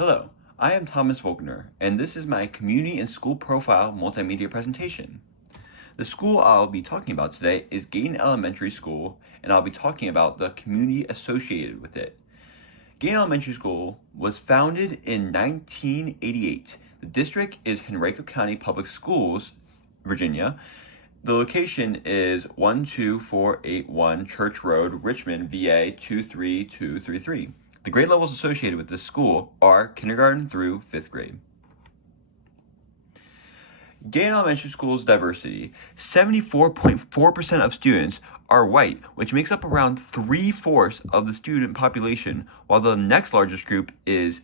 Hello, I am Thomas Volkner, and this is my Community and School Profile Multimedia presentation. The school I'll be talking about today is Gaydon Elementary School, and I'll be talking about the community associated with it. Gaydon Elementary School was founded in 1988. The district is Henrico County Public Schools, Virginia. The location is 12481 Church Road, Richmond, VA 23233. The grade levels associated with this school are kindergarten through 5th grade. Gaydon Elementary School's diversity. 74.4% of students are white, which makes up around 3/4 of the student population, while the next largest group is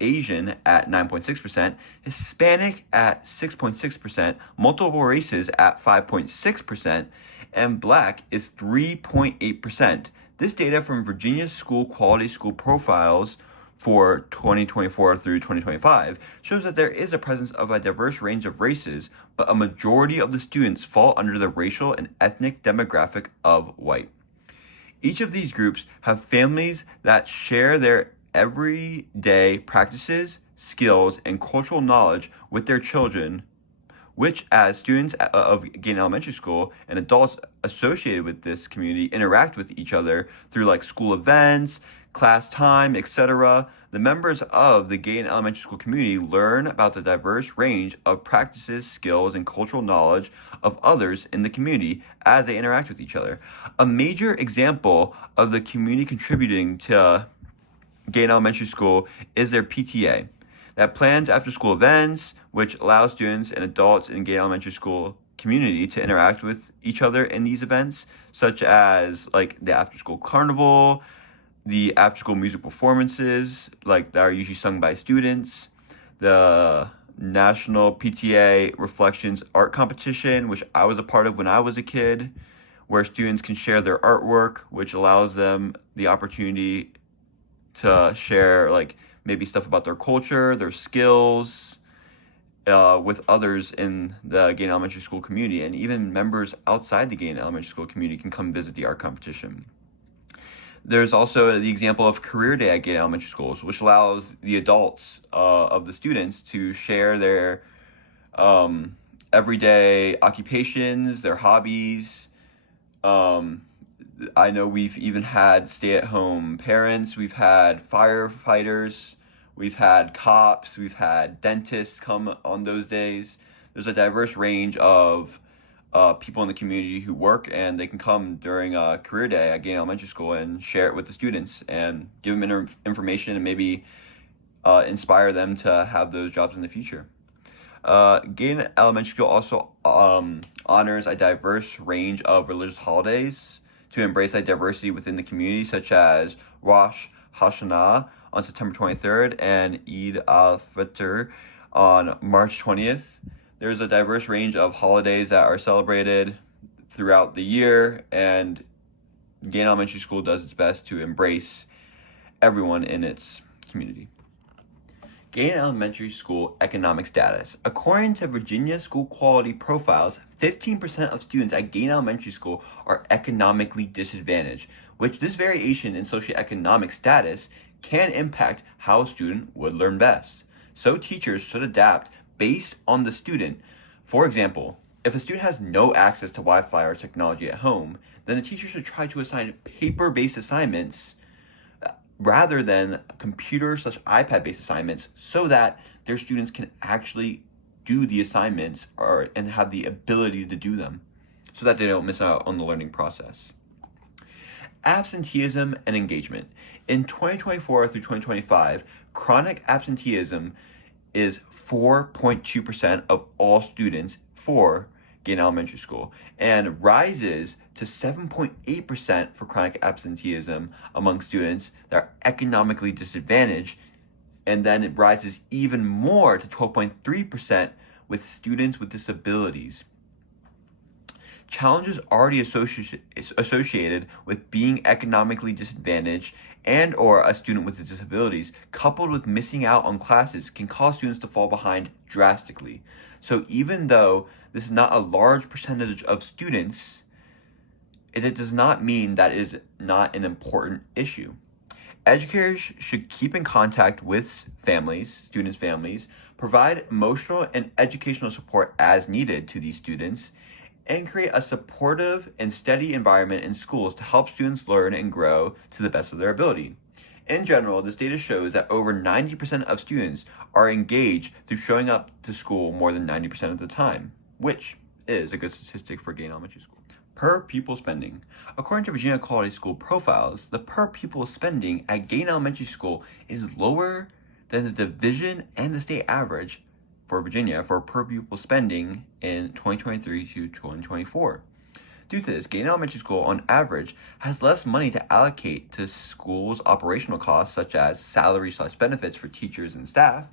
Asian at 9.6%, Hispanic at 6.6%, multiple races at 5.6%, and Black is 3.8%. This data from Virginia School Quality School Profiles for 2024 through 2025 shows that there is a presence of a diverse range of races, but a majority of the students fall under the racial and ethnic demographic of white. Each of these groups have families that share their everyday practices, skills, and cultural knowledge with their children, which as students of Gaydon Elementary School and adults associated with this community interact with each other through like school events, class time, etc. The members of the Gaydon Elementary School community learn about the diverse range of practices, skills, and cultural knowledge of others in the community as they interact with each other. A major example of the community contributing to Gaydon Elementary School is their PTA that plans after-school events, which allows students and adults in Gaydon Elementary School community to interact with each other in these events, such as like the after-school carnival, the after-school music performances, like that are usually sung by students, the National PTA Reflections Art Competition, which I was a part of when I was a kid, where students can share their artwork, which allows them the opportunity to share like maybe stuff about their culture, their skills, with others in the Gaydon Elementary School community, and even members outside the Gaydon Elementary School community can come visit the art competition. There's also the example of Career Day at Gaydon Elementary Schools, which allows the adults of the students to share their everyday occupations, their hobbies. I know we've even had stay-at-home parents, we've had firefighters, we've had cops, we've had dentists come on those days. There's a diverse range of people in the community who work, and they can come during Career Day at Gaydon Elementary School and share it with the students and give them information and maybe inspire them to have those jobs in the future. Gaydon Elementary School also honors a diverse range of religious holidays to embrace that diversity within the community, such as Rosh Hashanah on September 23rd and Eid al-Fitr on March 20th. There's a diverse range of holidays that are celebrated throughout the year, and Gaydon Elementary School does its best to embrace everyone in its community. Gaydon Elementary School economic status. According to Virginia School Quality Profiles, 15% of students at Gaydon Elementary School are economically disadvantaged, which this variation in socioeconomic status can impact how a student would learn best. So teachers should adapt based on the student. For example, if a student has no access to Wi-Fi or technology at home, then the teacher should try to assign paper-based assignments rather than computer/iPad-based assignments, so that their students can actually do the assignments and have the ability to do them, so that they don't miss out on the learning process. Absenteeism and engagement. In 2024 through 2025, chronic absenteeism is 4.2% of all students for Gaydon Elementary School, and rises to 7.8% for chronic absenteeism among students that are economically disadvantaged, and then it rises even more to 12.3% with students with disabilities. Challenges already associated with being economically disadvantaged and or a student with disabilities, coupled with missing out on classes, can cause students to fall behind drastically. So even though this is not a large percentage of students, it does not mean that it is not an important issue. Educators should keep in contact with students' families, provide emotional and educational support as needed to these students, and create a supportive and steady environment in schools to help students learn and grow to the best of their ability. In general, this data shows that over 90% of students are engaged through showing up to school more than 90% of the time, which is a good statistic for Gain Elementary School. Per pupil spending. According to Virginia Quality School Profiles, the per pupil spending at Gain Elementary School is lower than the division and the state average for Virginia for per pupil spending in 2023 to 2024. Due to this, Gain Elementary School, on average, has less money to allocate to school's operational costs, such as salaries/benefits for teachers and staff,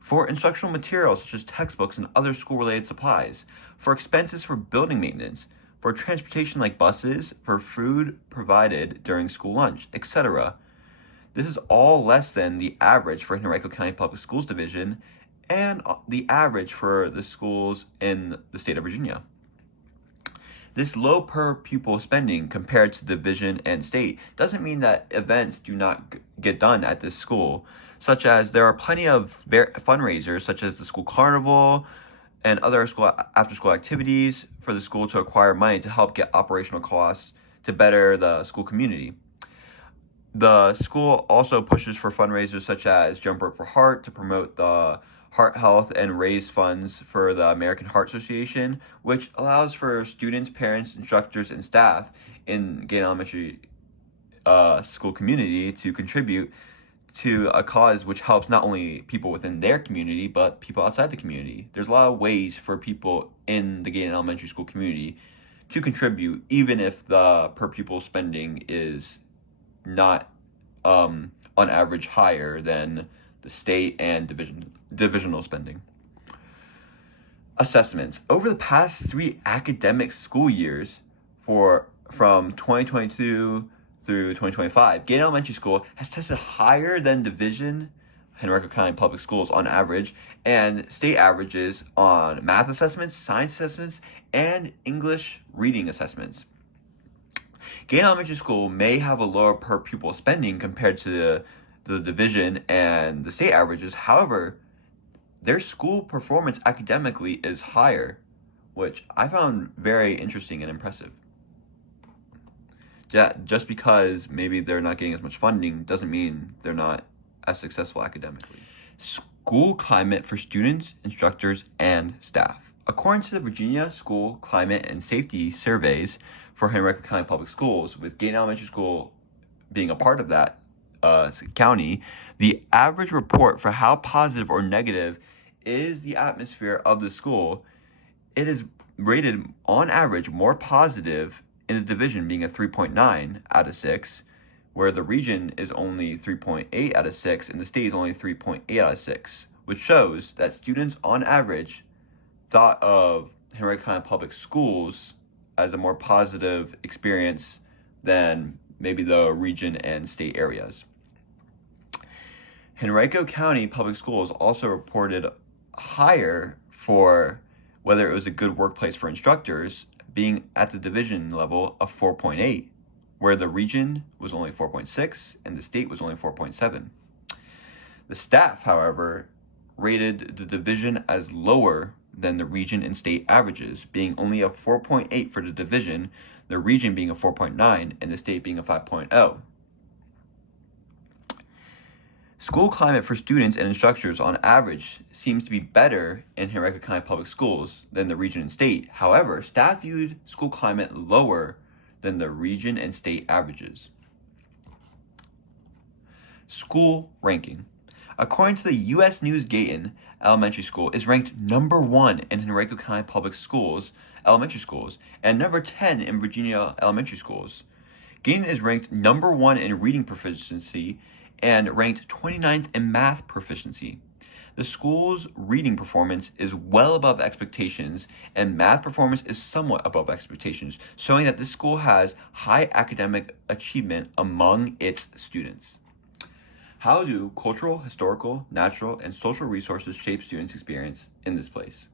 for instructional materials such as textbooks and other school-related supplies, for expenses for building maintenance, for transportation like buses, for food provided during school lunch, etc. This is all less than the average for Henrico County Public Schools Division and the average for the schools in the state of Virginia. This low per pupil spending compared to division and state doesn't mean that events do not get done at this school, such as there are plenty of fundraisers such as the school carnival and other after-school activities for the school to acquire money to help get operational costs to better the school community. The school also pushes for fundraisers such as Jump Rope for Heart to promote the heart health and raise funds for the American Heart Association, which allows for students, parents, instructors, and staff in Gain Elementary school community to contribute to a cause which helps not only people within their community, but people outside the community. There's a lot of ways for people in the Gain Elementary School community to contribute, even if the per pupil spending is not on average higher than the state and divisional spending. Assessments. Over the past 3 academic school years from 2022 through 2025, Gain Elementary School has tested higher than division Henrico County Public Schools on average and state averages on math assessments, science assessments, and English reading assessments. Gain Elementary School may have a lower per pupil spending compared to the division and the state averages. However, their school performance academically is higher, which I found very interesting and impressive. Yeah, just because maybe they're not getting as much funding doesn't mean they're not as successful academically. School climate for students, instructors, and staff. According to the Virginia School Climate and Safety Surveys for Henrico County Public Schools, with Gain Elementary School being a part of that county, the average report for how positive or negative is the atmosphere of the school, it is rated on average more positive in the division being a 3.9 out of 6, where the region is only 3.8 out of 6 and the state is only 3.8 out of 6, which shows that students on average thought of Henrico County Public Schools as a more positive experience than maybe the region and state areas. Henrico County Public Schools also reported higher for whether it was a good workplace for instructors, being at the division level of 4.8, where the region was only 4.6 and the state was only 4.7. The staff, however, rated the division as lower than the region and state averages, being only a 4.8 for the division, the region being a 4.9, and the state being a 5.0. School climate for students and instructors on average seems to be better in Henrico County Public Schools than the region and state. However, staff viewed school climate lower than the region and state averages. School ranking. According to the U.S. News, Gain Elementary School is ranked number 1 in Henrico County Public Schools, elementary schools, and number 10 in Virginia elementary schools. Gain is ranked number 1 in reading proficiency and ranked 29th in math proficiency. The school's reading performance is well above expectations, and math performance is somewhat above expectations, showing that this school has high academic achievement among its students. How do cultural, historical, natural, and social resources shape students' experience in this place?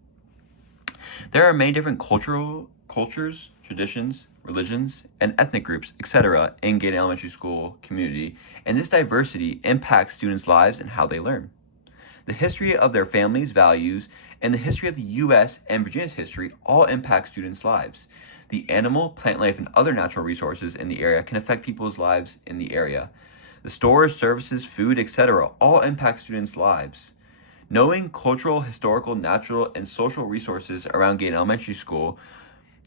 There are many different cultural cultures, traditions, religions, and ethnic groups, etc. in Gaydon Elementary School community, and this diversity impacts students' lives and how they learn. The history of their families, values, and the history of the U.S. and Virginia's history all impact students' lives. The animal, plant life, and other natural resources in the area can affect people's lives in the area. The stores, services, food, etc. all impact students' lives. Knowing cultural, historical, natural, and social resources around Gaydon Elementary School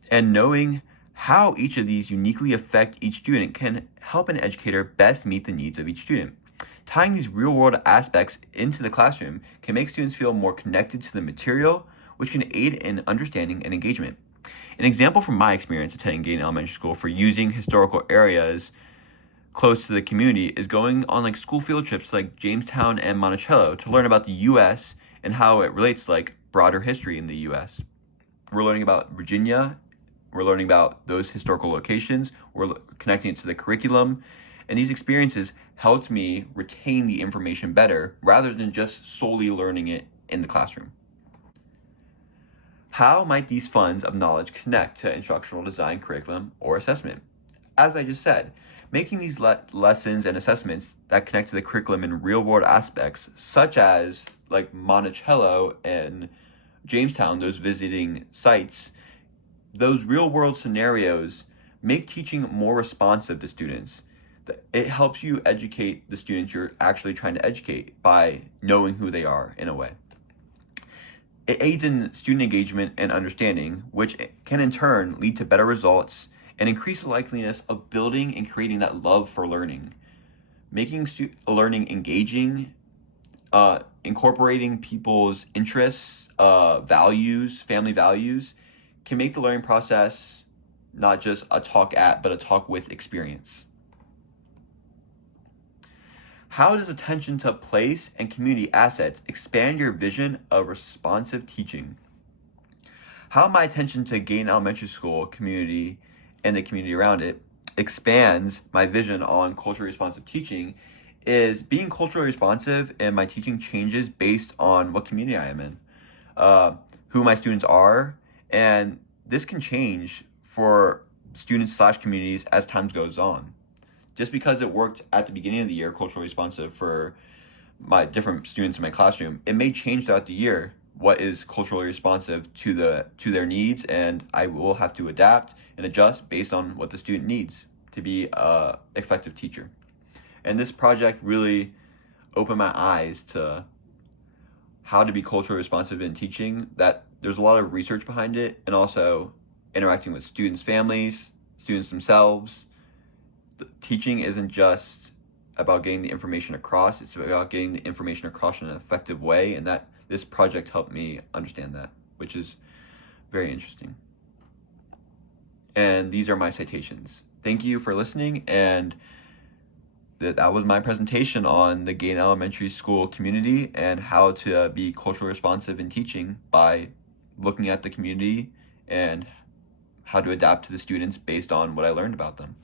and knowing how each of these uniquely affect each student can help an educator best meet the needs of each student. Tying these real-world aspects into the classroom can make students feel more connected to the material, which can aid in understanding and engagement. An example from my experience attending Gaydon Elementary School for using historical areas close to the community is going on like school field trips like Jamestown and Monticello to learn about the U.S. and how it relates to like broader history in the U.S. We're learning about Virginia. We're learning about those historical locations. We're connecting it to the curriculum. And these experiences helped me retain the information better rather than just solely learning it in the classroom. How might these funds of knowledge connect to instructional design, curriculum, or assessment? As I just said, making these lessons and assessments that connect to the curriculum in real-world aspects, such as like Monticello and Jamestown, those visiting sites, those real-world scenarios make teaching more responsive to students. It helps you educate the students you're actually trying to educate by knowing who they are in a way. It aids in student engagement and understanding, which can in turn lead to better results and increase the likeliness of building and creating that love for learning. Making learning engaging, incorporating people's interests, values, family values, can make the learning process not just a talk at, but a talk with experience. How does attention to place and community assets expand your vision of responsive teaching? How my attention to Gaydon Elementary School community and the community around it expands my vision on culturally responsive teaching is being culturally responsive, and my teaching changes based on what community I am in, who my students are, and this can change for students / communities as time goes on. Just because it worked at the beginning of the year, culturally responsive for my different students in my classroom, it may change throughout the year what is culturally responsive to their needs, and I will have to adapt and adjust based on what the student needs to be an effective teacher. And this project really opened my eyes to how to be culturally responsive in teaching, that there's a lot of research behind it, and also interacting with students' families, students themselves. Teaching isn't just about getting the information across, it's about getting the information across in an effective way, and that this project helped me understand that, which is very interesting. And these are my citations. Thank you for listening, and that was my presentation on the Gaydon Elementary School community and how to be culturally responsive in teaching by looking at the community and how to adapt to the students based on what I learned about them.